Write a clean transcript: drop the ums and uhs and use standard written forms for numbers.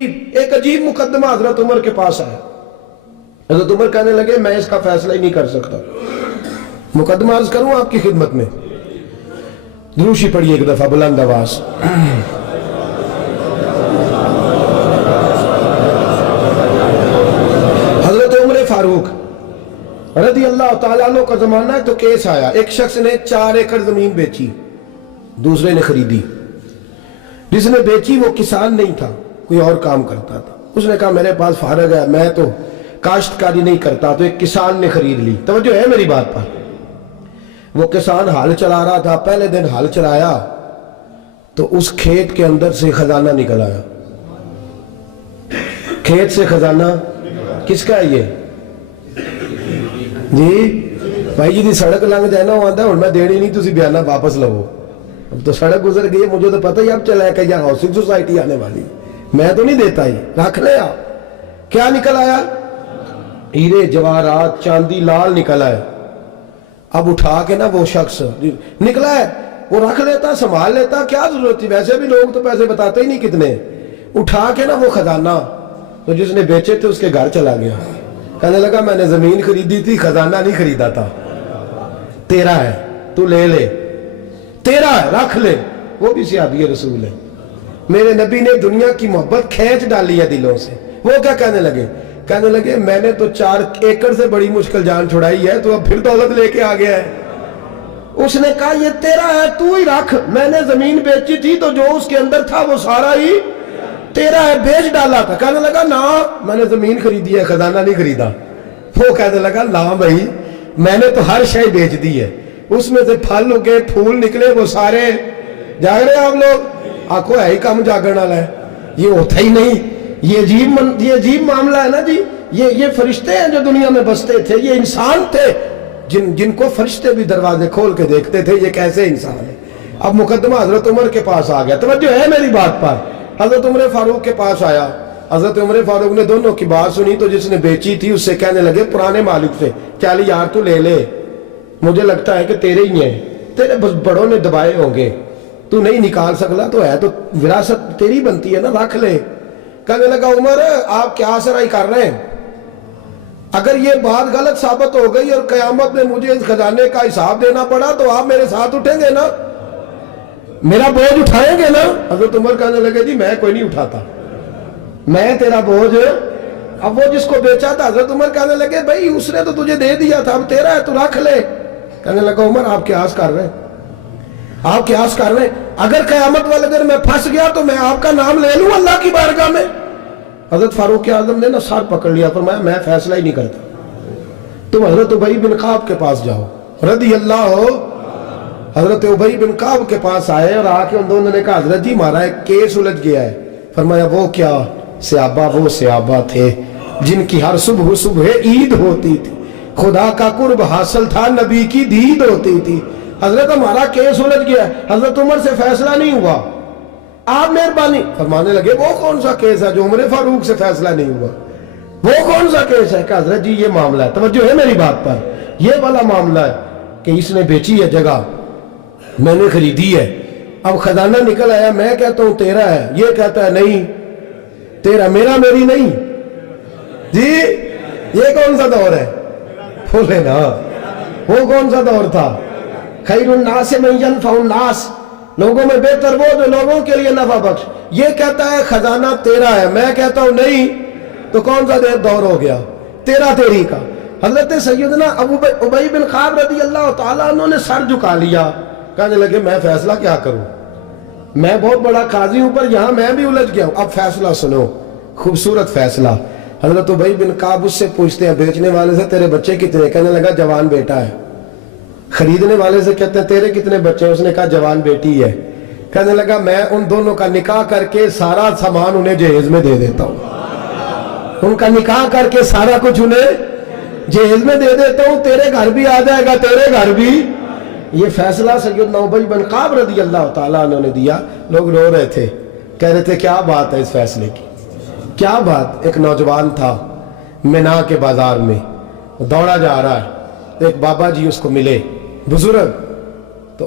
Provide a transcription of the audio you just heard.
ایک عجیب مقدمہ حضرت عمر کے پاس آیا. حضرت عمر کہنے لگے میں اس کا فیصلہ ہی نہیں کر سکتا. مقدمہ عرض کروں آپ کی خدمت میں. دروشی پڑھیے ایک دفعہ بلند آواز. حضرت عمر فاروق رضی اللہ تعالیٰ عنہ کا زمانہ ہے تو کیس آیا. ایک شخص نے 4 ایکڑ زمین بیچی, دوسرے نے خریدی. جس نے بیچی وہ کسان نہیں تھا, کوئی اور کام کرتا تھا. اس نے کہا میرے پاس فارغ ہے, میں تو کاشتکاری نہیں کرتا, تو ایک کسان نے خرید لی. توجہ ہے میری بات پر. وہ کسان ہل چلا رہا تھا, پہلے دن ہل چلایا تو اس کھیت کے اندر سے خزانہ نکل آیا. کھیت سے خزانہ کس کا ہے یہ جی بھائی جی دی سڑک لنگ جائے نا وہ آتا ہے اور میں دینی نہیں تسی بیانہ واپس لو. اب تو سڑک گزر گئی, مجھے تو پتہ ہی اب چلا ہے کہ یہاں ہاؤسنگ سوسائٹی آنے والی, میں تو نہیں دیتا ہی, رکھ لے آپ. کیا نکل آیا؟ ہیرے جواہرات چاندی لال نکل آئے. اب اٹھا کے نا وہ شخص نکلا ہے وہ رکھ لیتا, سنبھال لیتا, کیا ضرورت تھی, ویسے بھی لوگ تو پیسے بتاتے ہی نہیں کتنے. اٹھا کے نا وہ خزانہ تو جس نے بیچے تھے اس کے گھر چلا گیا. کہنے لگا میں نے زمین خریدی تھی, خزانہ نہیں خریدا تھا, تیرا ہے, تو لے لے, تیرا ہے, رکھ لے. وہ بھی صحابی رسول ہے. میرے نبی نے دنیا کی محبت کھینچ ڈالی ہے دلوں سے. وہ کیا کہنے لگے؟ کہنے لگے میں نے تو 4 ایکڑ سے بڑی مشکل جان چھڑائی ہے, تو اب پھر دولت لے کے آ گیا ہے. اس نے کہا یہ تیرا ہے, تو ہی رکھ. میں نے زمین بیچی تھی تو جو اس کے اندر تھا وہ سارا ہی تیرا ہے, بیچ ڈالا تھا. کہنے لگا نا میں نے زمین خریدی ہے, خزانہ نہیں خریدا. وہ کہنے لگا نا بھائی میں نے تو ہر شے بیچ دی ہے, اس میں سے پھل اگے, پھول نکلے, وہ سارے. جاگ رہے آپ لوگ؟ آنکھوں ہے ہی کم جاگرن والا ہے, یہ ہوتا ہی نہیں. یہ عجیب معاملہ ہے نا جی. یہ فرشتے ہیں جو دنیا میں بستے تھے, یہ انسان تھے جن کو فرشتے بھی دروازے کھول کے دیکھتے تھے یہ کیسے انسان ہے. اب مقدمہ حضرت عمر کے پاس آ گیا. توجہ ہے میری بات پر. حضرت عمر فاروق کے پاس آیا. حضرت عمر فاروق نے دونوں کی بات سنی تو جس نے بیچی تھی اس سے کہنے لگے پرانے مالک سے, چل یار تو لے لے, مجھے لگتا ہے کہ تیرے ہی ہیں, تیرے بڑوں نے دبائے ہوں گے, تو نہیں نکال سکتا, تو ہے تو وراثت تیری بنتی ہے نا, رکھ لے. کہنے لگا عمر آپ کیا سرائی کر رہے ہیں؟ اگر یہ بات غلط ثابت ہو گئی اور قیامت میں مجھے اس خزانے کا حساب دینا پڑا تو آپ میرے ساتھ اٹھیں گے نا, میرا بوجھ اٹھائیں گے نا؟ حضرت عمر کہنے لگے جی میں کوئی نہیں اٹھاتا, میں تیرا بوجھ. اب وہ جس کو بیچا تھا حضرت عمر کہنے لگے بھائی اس نے تو تجھے دے دیا تھا, اب تیرا ہے تو رکھ لے. کہنے لگا عمر آپ قیاس کر رہے ہیں, آپ قیاس کر رہے ہیں. اگر قیامت والے دن میں پھنس گیا تو میں آپ کا نام لے لوں اللہ کی بارگاہ میں. حضرت فاروق اعظم نے نا سر پکڑ لیا, فرمایا میں فیصلہ ہی نہیں کرتا, تم حضرت ابی بن کعب کے پاس جاؤ رضی اللہ ہو. حضرت ابی بن کعب کے پاس آئے اور آ کے ان دونوں نے کہا حضرت جی ہمارا ایک کیس الجھ گیا ہے. فرمایا وہ کیا؟ صحابہ وہ صحابہ تھے جن کی ہر صبح صبح عید ہوتی تھی, خدا کا قرب حاصل تھا, نبی کی دید ہوتی تھی. حضرت ہمارا کیس الجھ گیا ہے, حضرت عمر سے فیصلہ نہیں ہوا, آپ مہربانی. فرمانے لگے وہ کون سا کیس ہے جو عمر فاروق سے فیصلہ نہیں ہوا؟ وہ کون سا کیس ہے؟ کہ حضرت جی یہ معاملہ ہے. توجہ ہے میری بات پر. یہ والا معاملہ ہے کہ اس نے بیچی ہے جگہ, میں نے خریدی ہے, اب خزانہ نکل آیا, میں کہتا ہوں تیرا ہے, یہ کہتا ہے نہیں تیرا, میرا میری نہیں. جی یہ کون سا دور ہے؟ بولے نا وہ کون سا دور تھا؟ خیر الناس من ینفع الناس, لوگوں میں بہتر وہ جو لوگوں کے لیے نفع بخش. یہ کہتا ہے خزانہ تیرا ہے, میں کہتا ہوں نہیں, تو کون سا دور ہو گیا؟ تیرا تیری کا. حضرت سیدنا ابی بن کعب رضی اللہ تعالیٰ عنہ نے سر جھکا لیا. کہنے لگے میں فیصلہ کیا کروں, میں بہت بڑا قاضی ہوں پر یہاں میں بھی الجھ گیا ہوں. اب فیصلہ سنو, خوبصورت فیصلہ. حضرت ابی بن کعب اس سے پوچھتے ہیں بیچنے والے سے تیرے بچے کتنے؟ کہنے لگا جوان بیٹا ہے. خریدنے والے سے کہتے ہیں تیرے کتنے بچے ہیں؟ اس نے کہا جوان بیٹی ہے. کہنے لگا میں ان دونوں کا نکاح کر کے سارا سامان انہیں جہیز میں دے دیتا ہوں, ان کا نکاح کر کے سارا کچھ انہیں جہیز میں دے دیتا ہوں, تیرے گھر بھی آ جائے گا, تیرے گھر بھی. یہ فیصلہ سیدنا ابی بن کعب رضی اللہ تعالیٰ عنہ نے دیا. لوگ رو رہے تھے, کہہ رہے تھے کیا بات ہے اس فیصلے کی, کیا بات. ایک نوجوان تھا مینا کے بازار میں, دوڑا جا رہا ہے, ایک بابا جی اس کو ملے, بزرگ. تو